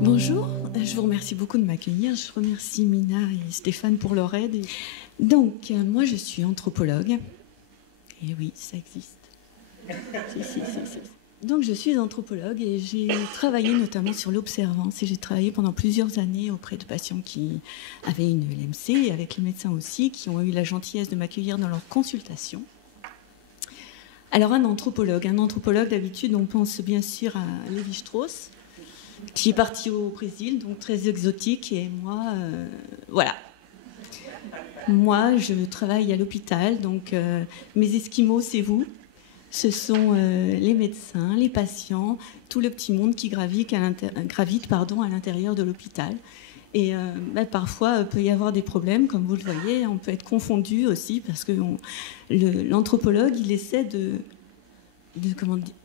Bonjour, je vous remercie beaucoup de m'accueillir. Je remercie Mina et Stéphane pour leur aide. Donc, moi, je suis anthropologue. Et oui, ça existe. Si. Donc, je suis anthropologue et j'ai travaillé notamment sur l'observance. Et j'ai travaillé pendant plusieurs années auprès de patients qui avaient une LMC, et avec les médecins aussi, qui ont eu la gentillesse de m'accueillir dans leurs consultations. Alors, un anthropologue, d'habitude, on pense bien sûr à Lévi-Strauss, qui est parti au Brésil, donc très exotique. Et moi, voilà. Moi, je travaille à l'hôpital, donc mes esquimaux, c'est vous. Ce sont les médecins, les patients, tout le petit monde qui gravite à l'intérieur de l'hôpital. Et parfois, il peut y avoir des problèmes, comme vous le voyez. On peut être confondu aussi, parce que l'anthropologue, il essaie de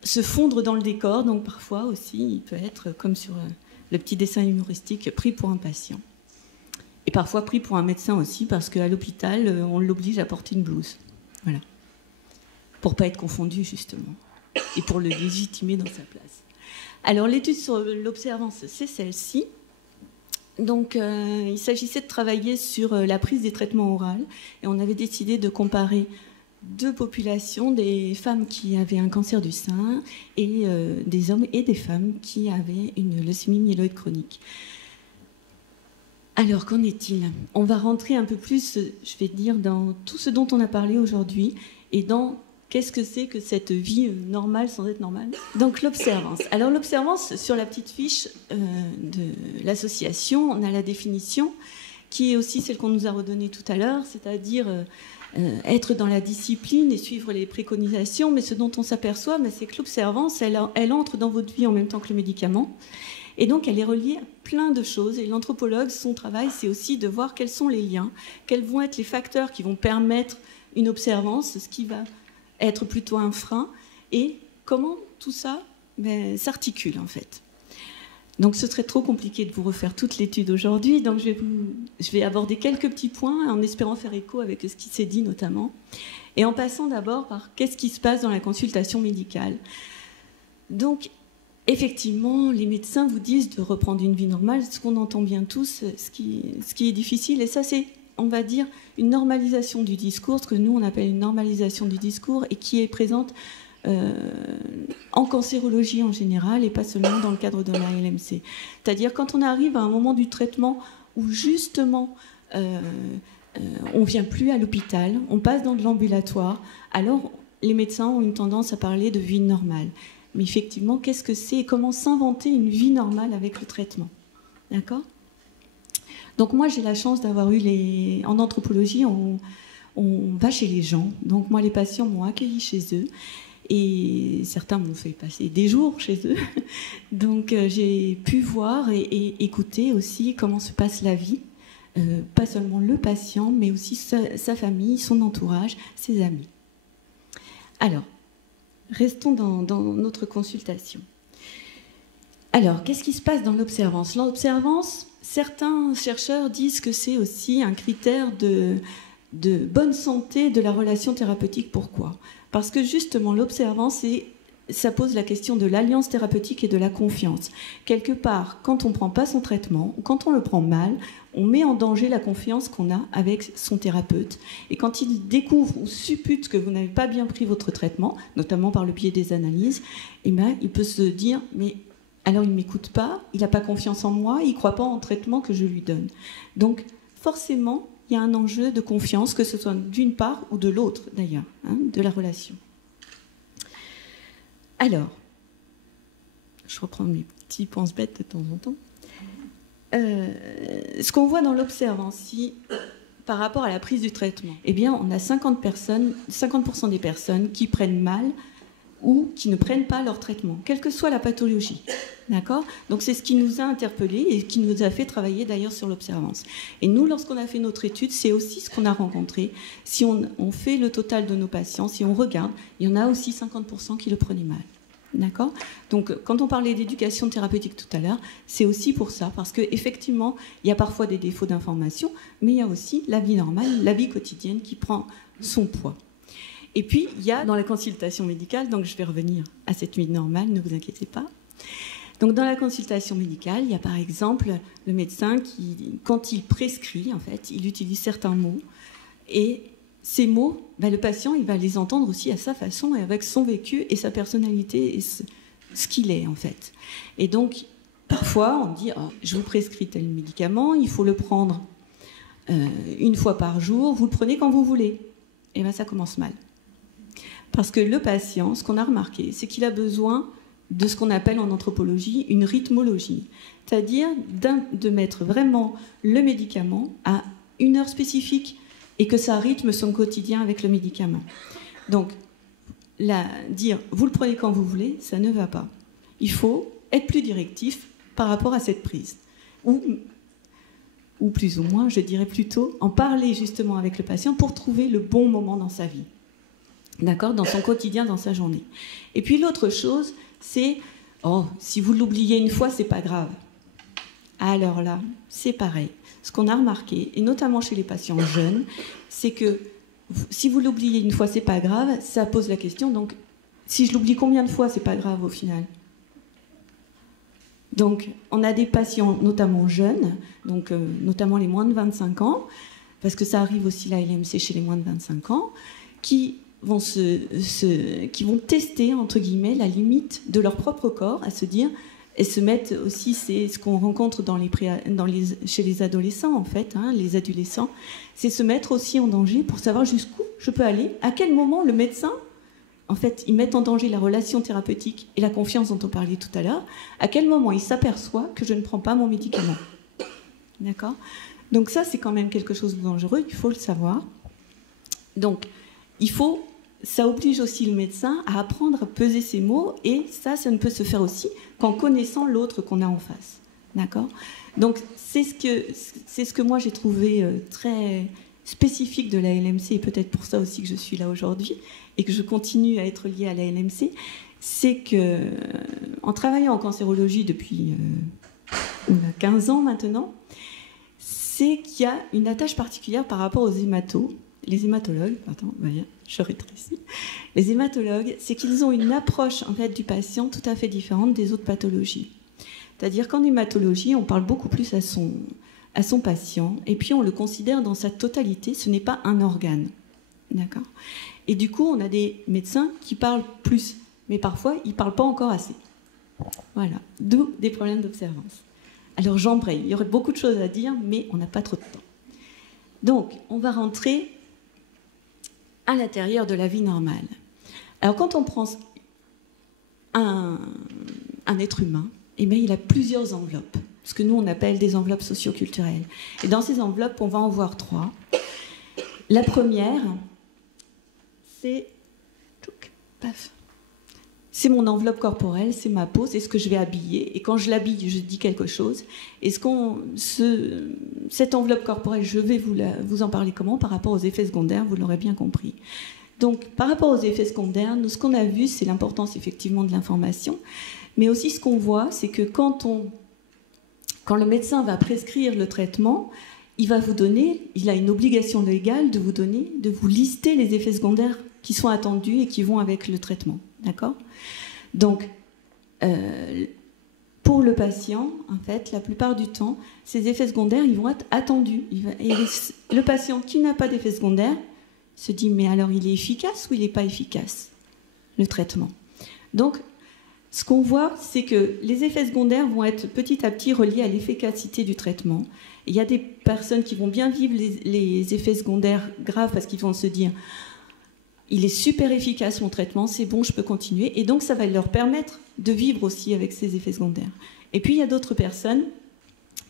se fondre dans le décor. Donc parfois aussi, il peut être, comme sur le petit dessin humoristique, pris pour un patient. Et parfois pris pour un médecin aussi, parce qu'à l'hôpital, on l'oblige à porter une blouse. Voilà. Pour ne pas être confondu, justement. Et pour le légitimer dans sa place. Alors, l'étude sur l'observance, c'est celle-ci. Donc, il s'agissait de travailler sur la prise des traitements oraux. Et on avait décidé de comparer deux populations, des femmes qui avaient un cancer du sein et des hommes et des femmes qui avaient une leucémie myéloïde chronique. Alors, qu'en est-il? On va rentrer un peu plus, je vais dire, dans tout ce dont on a parlé aujourd'hui et dans qu'est-ce que c'est que cette vie normale sans être normale. Donc, l'observance. Alors, l'observance, sur la petite fiche de l'association, on a la définition qui est aussi celle qu'on nous a redonnée tout à l'heure, c'est-à-dire être dans la discipline et suivre les préconisations. Mais ce dont on s'aperçoit, c'est que l'observance, elle entre dans votre vie en même temps que le médicament. Et donc, elle est reliée à plein de choses. Et l'anthropologue, son travail, c'est aussi de voir quels sont les liens, quels vont être les facteurs qui vont permettre une observance, ce qui va être plutôt un frein, et comment tout ça s'articule, en fait. Donc, ce serait trop compliqué de vous refaire toute l'étude aujourd'hui. Donc, je vais aborder quelques petits points, en espérant faire écho avec ce qui s'est dit, notamment. Et en passant d'abord par qu'est-ce qui se passe dans la consultation médicale. Donc, effectivement, les médecins vous disent de reprendre une vie normale, ce qu'on entend bien tous, ce qui est difficile. Et ça, c'est, on va dire, une normalisation du discours, ce que nous, on appelle une normalisation du discours, et qui est présente en cancérologie en général, et pas seulement dans le cadre de la LMC. C'est-à-dire, quand on arrive à un moment du traitement où, justement, on ne vient plus à l'hôpital, on passe dans de l'ambulatoire, alors les médecins ont une tendance à parler de vie normale. Mais effectivement, qu'est-ce que c'est et comment s'inventer une vie normale avec le traitement? D'accord? Donc moi, j'ai la chance d'avoir eu en anthropologie, on va chez les gens. Donc moi, les patients m'ont accueilli chez eux. Et certains m'ont fait passer des jours chez eux. Donc j'ai pu voir et écouter aussi comment se passe la vie. Pas seulement le patient, mais aussi sa famille, son entourage, ses amis. Alors, restons dans notre consultation. Alors, qu'est-ce qui se passe dans l'observance? L'observance, certains chercheurs disent que c'est aussi un critère de bonne santé de la relation thérapeutique. Pourquoi? Parce que justement, l'observance, ça pose la question de l'alliance thérapeutique et de la confiance. Quelque part, quand on ne prend pas son traitement, ou quand on le prend mal, on met en danger la confiance qu'on a avec son thérapeute. Et quand il découvre ou suppute que vous n'avez pas bien pris votre traitement, notamment par le biais des analyses, il peut se dire, mais alors il ne m'écoute pas, il n'a pas confiance en moi, il ne croit pas en traitement que je lui donne. Donc forcément, il y a un enjeu de confiance, que ce soit d'une part ou de l'autre d'ailleurs, de la relation. Alors, je reprends mes petits pense-bêtes de temps en temps. Ce qu'on voit dans l'observance, par rapport à la prise du traitement, eh bien, on a 50% des personnes qui prennent mal ou qui ne prennent pas leur traitement, quelle que soit la pathologie. D'accord? Donc c'est ce qui nous a interpellés et qui nous a fait travailler d'ailleurs sur l'observance. Et nous, lorsqu'on a fait notre étude, c'est aussi ce qu'on a rencontré. Si on fait le total de nos patients, si on regarde, il y en a aussi 50% qui le prenaient mal. D'accord? Donc quand on parlait d'éducation thérapeutique tout à l'heure, c'est aussi pour ça, parce qu'effectivement, il y a parfois des défauts d'information, mais il y a aussi la vie normale, la vie quotidienne qui prend son poids. Et puis, il y a dans la consultation médicale, donc je vais revenir à cette nuit normale, ne vous inquiétez pas. Donc dans la consultation médicale, il y a par exemple le médecin qui, quand il prescrit, en fait, il utilise certains mots. Et ces mots, le patient, il va les entendre aussi à sa façon et avec son vécu et sa personnalité et ce qu'il est, en fait. Et donc, parfois, on dit oh, je vous prescris tel médicament, il faut le prendre une fois par jour, vous le prenez quand vous voulez. Et bien, ça commence mal. Parce que le patient, ce qu'on a remarqué, c'est qu'il a besoin de ce qu'on appelle en anthropologie une rythmologie. C'est-à-dire de mettre vraiment le médicament à une heure spécifique et que ça rythme son quotidien avec le médicament. Donc, dire vous le prenez quand vous voulez, ça ne va pas. Il faut être plus directif par rapport à cette prise. Ou plus ou moins, je dirais plutôt, en parler justement avec le patient pour trouver le bon moment dans sa vie. D'accord ? Dans son quotidien, dans sa journée. Et puis l'autre chose, c'est oh, si vous l'oubliez une fois, c'est pas grave. Alors là, c'est pareil. Ce qu'on a remarqué, et notamment chez les patients jeunes, c'est que si vous l'oubliez une fois, c'est pas grave, ça pose la question, donc si je l'oublie combien de fois, c'est pas grave au final. Donc on a des patients notamment jeunes, donc notamment les moins de 25 ans, parce que ça arrive aussi la LMC chez les moins de 25 ans, qui vont tester, entre guillemets, la limite de leur propre corps, à se dire, et se mettre aussi, c'est ce qu'on rencontre chez les adolescents, en fait, hein, les adolescents, c'est se mettre aussi en danger pour savoir jusqu'où je peux aller, à quel moment le médecin, en fait, il met en danger la relation thérapeutique et la confiance dont on parlait tout à l'heure, à quel moment il s'aperçoit que je ne prends pas mon médicament. D'accord ? Donc ça, c'est quand même quelque chose de dangereux, il faut le savoir. Donc, ça oblige aussi le médecin à apprendre à peser ses mots, et ça ne peut se faire aussi qu'en connaissant l'autre qu'on a en face. D'accord ? Donc, c'est ce que moi j'ai trouvé très spécifique de la LMC, et peut-être pour ça aussi que je suis là aujourd'hui, et que je continue à être liée à la LMC, c'est que, en travaillant en cancérologie depuis 15 ans maintenant, c'est qu'il y a une attache particulière par rapport aux les hématologues, je rétrécis. Les hématologues, c'est qu'ils ont une approche en fait du patient tout à fait différente des autres pathologies. C'est-à-dire qu'en hématologie, on parle beaucoup plus à son patient, et puis on le considère dans sa totalité, ce n'est pas un organe. D'accord ? Et du coup, on a des médecins qui parlent plus, mais parfois, ils ne parlent pas encore assez. Voilà, d'où des problèmes d'observance. Alors j'embraye, il y aurait beaucoup de choses à dire, mais on n'a pas trop de temps. Donc, on va rentrer à l'intérieur de la vie normale. Alors, quand on prend un être humain, eh bien, il a plusieurs enveloppes, ce que nous, on appelle des enveloppes socioculturelles. Et dans ces enveloppes, on va en voir 3. La première, c'est mon enveloppe corporelle, c'est ma peau, c'est ce que je vais habiller. Et quand je l'habille, je dis quelque chose. Et cette enveloppe corporelle, je vais vous en parler comment par rapport aux effets secondaires, vous l'aurez bien compris. Donc, par rapport aux effets secondaires, ce qu'on a vu, c'est l'importance effectivement de l'information. Mais aussi, ce qu'on voit, c'est que quand le médecin va prescrire le traitement, il a une obligation légale de vous lister les effets secondaires qui sont attendus et qui vont avec le traitement. D'accord ? Donc, pour le patient, en fait, la plupart du temps, ces effets secondaires, ils vont être attendus. Et le patient qui n'a pas d'effets secondaires se dit, mais alors il est efficace ou il n'est pas efficace, le traitement ? Donc, ce qu'on voit, c'est que les effets secondaires vont être petit à petit reliés à l'efficacité du traitement. Il y a des personnes qui vont bien vivre les effets secondaires graves parce qu'ils vont se dire il est super efficace mon traitement, c'est bon, je peux continuer. Et donc ça va leur permettre de vivre aussi avec ces effets secondaires. Et puis il y a d'autres personnes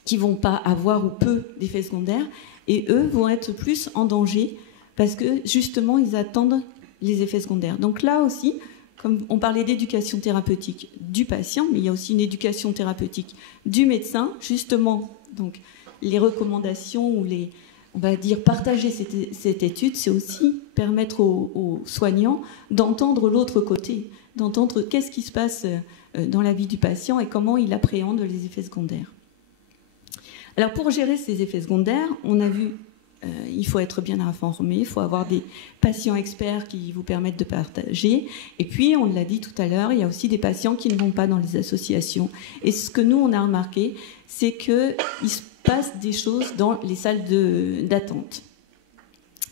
qui ne vont pas avoir ou peu d'effets secondaires et eux vont être plus en danger parce que justement ils attendent les effets secondaires. Donc là aussi, comme on parlait d'éducation thérapeutique du patient, mais il y a aussi une éducation thérapeutique du médecin, justement, donc les recommandations ou on va dire partager cette étude, c'est aussi permettre aux soignants d'entendre l'autre côté, d'entendre qu'est-ce qui se passe dans la vie du patient et comment il appréhende les effets secondaires. Alors pour gérer ces effets secondaires, on a vu il faut être bien informé, il faut avoir des patients experts qui vous permettent de partager. Et puis, on l'a dit tout à l'heure, il y a aussi des patients qui ne vont pas dans les associations. Et ce que nous, on a remarqué, c'est qu'il se passe des choses dans les salles d'attente.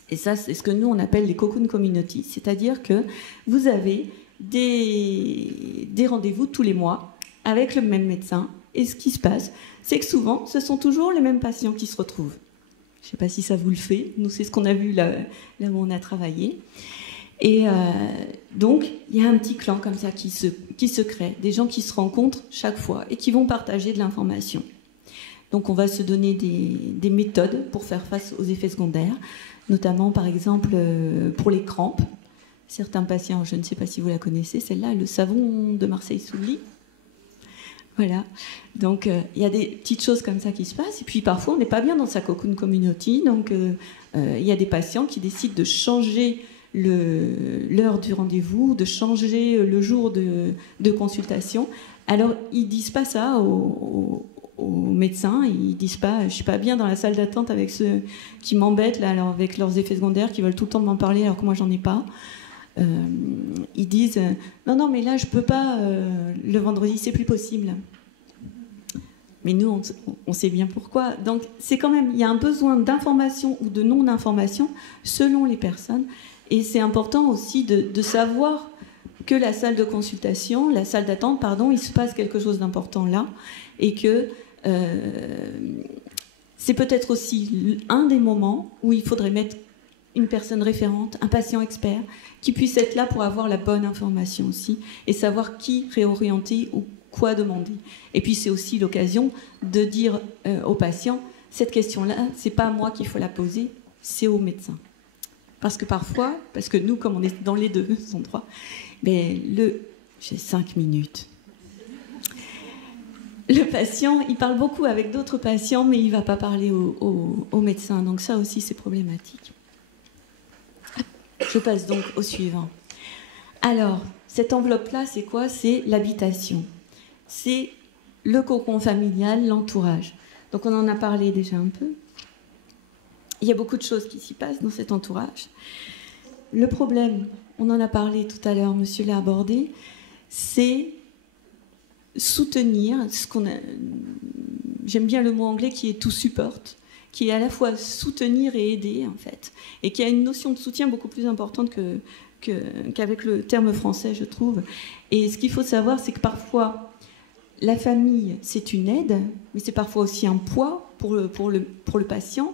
Et ça, c'est ce que nous, on appelle les cocoon communities. C'est-à-dire que vous avez des rendez-vous tous les mois avec le même médecin. Et ce qui se passe, c'est que souvent, ce sont toujours les mêmes patients qui se retrouvent. Je ne sais pas si ça vous le fait. Nous, c'est ce qu'on a vu là où on a travaillé. Et donc, il y a un petit clan comme ça qui se crée. Des gens qui se rencontrent chaque fois et qui vont partager de l'information. Donc, on va se donner des méthodes pour faire face aux effets secondaires, notamment, par exemple, pour les crampes. Certains patients, je ne sais pas si vous la connaissez, celle-là, le savon de Marseille-Soubly. Voilà, donc il y a des petites choses comme ça qui se passent. Et puis parfois, on n'est pas bien dans sa cocoon community. Donc il y a des patients qui décident de changer l'heure du rendez-vous, de changer le jour de consultation. Alors, ils ne disent pas ça aux médecins. Ils ne disent pas « je ne suis pas bien dans la salle d'attente avec ceux qui m'embêtent, là, alors, avec leurs effets secondaires, qui veulent tout le temps m'en parler alors que moi, j'en ai pas ». Ils disent non mais là je peux pas, le vendredi c'est plus possible. Mais nous on sait bien pourquoi. Donc c'est quand même, il y a un besoin d'information ou de non-information selon les personnes, et c'est important aussi de savoir que la salle de consultation, la salle d'attente pardon, il se passe quelque chose d'important là, et que c'est peut-être aussi un des moments où il faudrait mettre une personne référente, un patient expert, qui puisse être là pour avoir la bonne information aussi, et savoir qui réorienter ou quoi demander. Et puis c'est aussi l'occasion de dire aux patients, cette question-là, c'est pas à moi qu'il faut la poser, c'est au médecin. Parce que parfois, parce que nous, comme on est dans les deux endroits, mais j'ai 5 minutes. Le patient, il parle beaucoup avec d'autres patients, mais il ne va pas parler au médecin. Donc ça aussi, c'est problématique. Je passe donc au suivant. Alors, cette enveloppe-là, c'est quoi? C'est l'habitation. C'est le cocon familial, l'entourage. Donc on en a parlé déjà un peu. Il y a beaucoup de choses qui s'y passent dans cet entourage. Le problème, on en a parlé tout à l'heure, monsieur l'a abordé, c'est soutenir ce qu'on a... J'aime bien le mot anglais qui est to support, qui est à la fois soutenir et aider, en fait, et qui a une notion de soutien beaucoup plus importante qu'avec le terme français, je trouve. Et ce qu'il faut savoir, c'est que parfois, la famille, c'est une aide, mais c'est parfois aussi un poids pour le patient,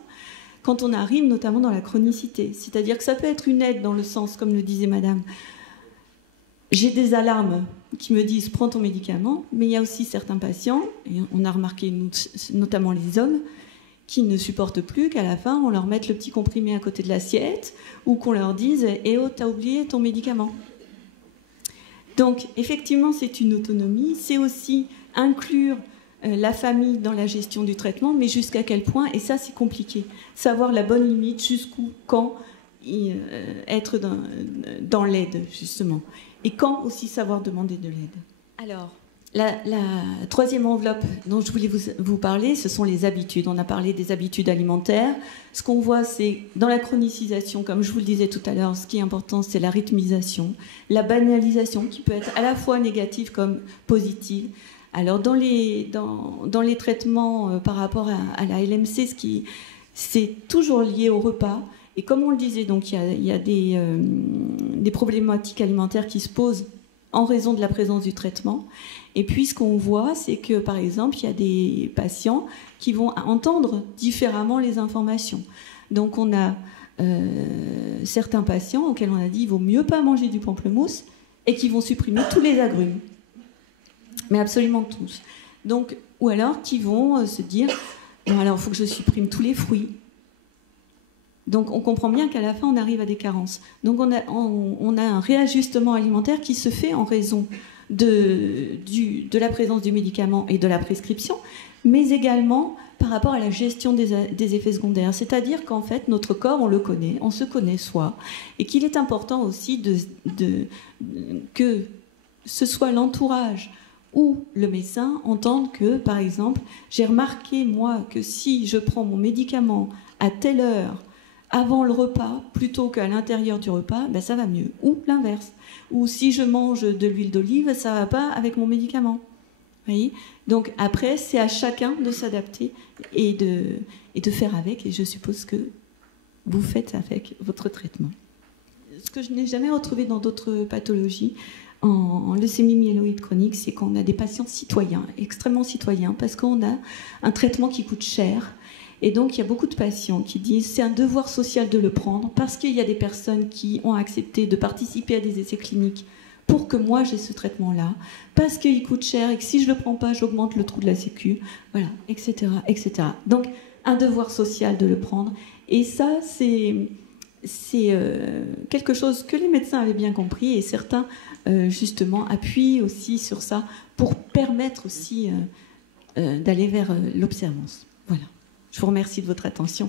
quand on arrive notamment dans la chronicité. C'est-à-dire que ça peut être une aide dans le sens, comme le disait madame, j'ai des alarmes qui me disent « prends ton médicament », mais il y a aussi certains patients, et on a remarqué notamment les hommes, qui ne supportent plus qu'à la fin, on leur mette le petit comprimé à côté de l'assiette ou qu'on leur dise « Eh oh, t'as oublié ton médicament ». Donc, effectivement, c'est une autonomie. C'est aussi inclure la famille dans la gestion du traitement, mais jusqu'à quel point, et ça, c'est compliqué. Savoir la bonne limite, jusqu'où, quand être dans l'aide, justement. Et quand aussi savoir demander de l'aide. Alors, la troisième enveloppe dont je voulais vous parler, ce sont les habitudes. On a parlé des habitudes alimentaires. Ce qu'on voit, c'est dans la chronisation, comme je vous le disais tout à l'heure, ce qui est important, c'est la rythmisation, la banalisation, qui peut être à la fois négative comme positive. Alors, dans les traitements par rapport à la LMC, c'est toujours lié au repas. Et comme on le disait, donc, il y a des problématiques alimentaires qui se posent en raison de la présence du traitement. Et puis, ce qu'on voit, c'est que, par exemple, il y a des patients qui vont entendre différemment les informations. Donc, on a certains patients auxquels on a dit qu'il vaut mieux pas manger du pamplemousse et qui vont supprimer tous les agrumes. Mais absolument tous. Donc, ou alors qui vont se dire bon, alors, il faut que je supprime tous les fruits. Donc, on comprend bien qu'à la fin, on arrive à des carences. Donc, on a un réajustement alimentaire qui se fait en raison de la présence du médicament et de la prescription, mais également par rapport à la gestion des effets secondaires. C'est-à-dire qu'en fait, notre corps, on le connaît, on se connaît soi, et qu'il est important aussi que ce soit l'entourage Ou le médecin entende que, par exemple, j'ai remarqué, moi, que si je prends mon médicament à telle heure, avant le repas, plutôt qu'à l'intérieur du repas, ben ça va mieux. Ou l'inverse. Ou si je mange de l'huile d'olive, ça ne va pas avec mon médicament. Vous voyez ? Donc après, c'est à chacun de s'adapter et de faire avec. Et je suppose que vous faites avec votre traitement. Ce que je n'ai jamais retrouvé dans d'autres pathologies, en leucémie myéloïde chronique, c'est qu'on a des patients citoyens, extrêmement citoyens, parce qu'on a un traitement qui coûte cher. Et donc, il y a beaucoup de patients qui disent c'est un devoir social de le prendre, parce qu'il y a des personnes qui ont accepté de participer à des essais cliniques pour que moi j'ai ce traitement-là, parce qu'il coûte cher et que si je ne le prends pas, j'augmente le trou de la Sécu, voilà, etc., etc. Donc, un devoir social de le prendre. Et ça, c'est quelque chose que les médecins avaient bien compris et certains, justement, appuient aussi sur ça pour permettre aussi d'aller vers l'observance. Voilà. Je vous remercie de votre attention.